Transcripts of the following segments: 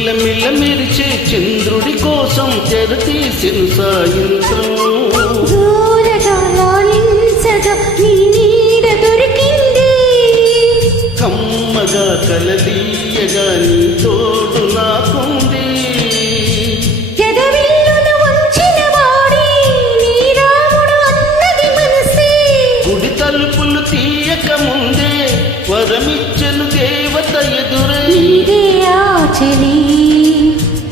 మిలమిల మెరిచే చంద్రుడి కోసం తెరతీసిన సాయంత్రం నీ నీడ దొరికింది కమ్మగా కలలీయగా నీ తోడు నాకుంది గుడి తలుపులు తీయక ముందే వరమిచ్చను దేవత ఎదురై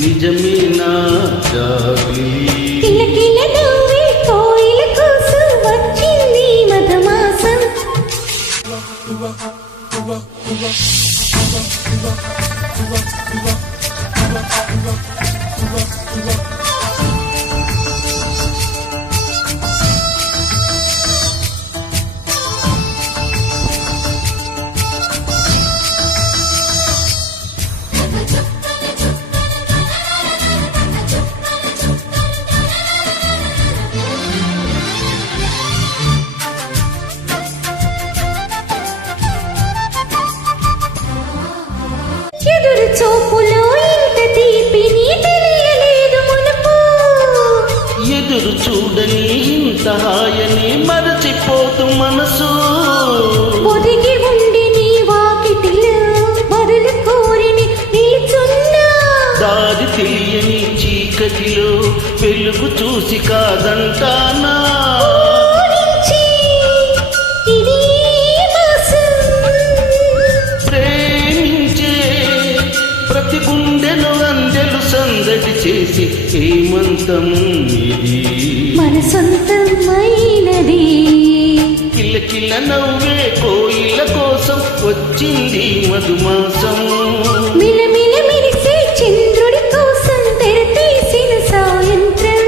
నిజమే నా జాబిలి చూపులో ఇంత తీపిని తెలియలేదు మునుపు ఎదురు చూడని ఇంత హాయని మరచిపోతు మనసు ఒదిగి ఉండి నీ వాకిటిలో బదులు కోరిని నిలుచున్నా దారి తెలియని చీకటిలో వెలుగు చూసి కాదంటానా ప్రతి గుండెను అందెలు సందడి చేసి హేమంతం ఇది మన సొంతమైనది కిలకిల నవ్వే కోయిల కోసం వచ్చింది మధుమాసం మిలమిల మెరిసే చంద్రుడి కోసం తెరతీసిన సాయంత్రం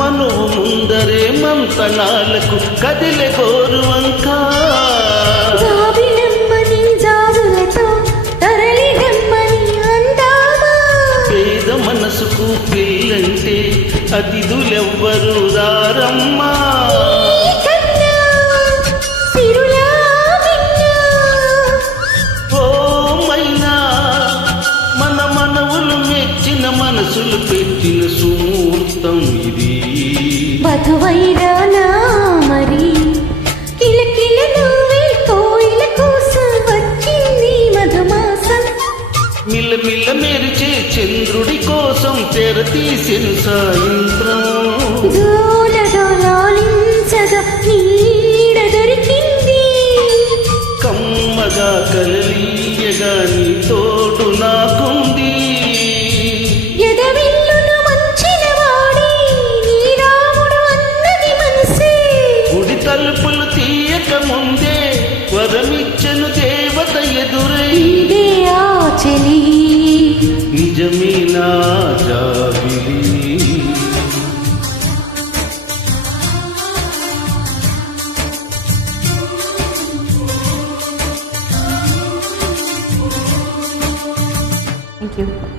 మనువు ముందరే మంతనాలకు కదిలే గోరువంక పేద మనసుకు పిల్లంటే అతిథులెవ్వరు రారమ్మా ఓమైనా మన మనవులు మెచ్చిన మనసులు పెట్టిన సుమూర్తం ఇది వధువైరానా మరి కిలకిల నువ్వే కోయిల కోసం వచ్చింది మధుమాసం మిలమిల మెరిచే చంద్రుడి కోసం తెరతీసిన సాయంత్రం జోలగాలించగా నీడ దొరికింది కమ్మగా కలలీయగా నీ తోడు నాకుంది తలుపులు తీయక ముందే వరమిచ్చను దేవత ఎదురై నిజమే నా జాబిలి Thank you.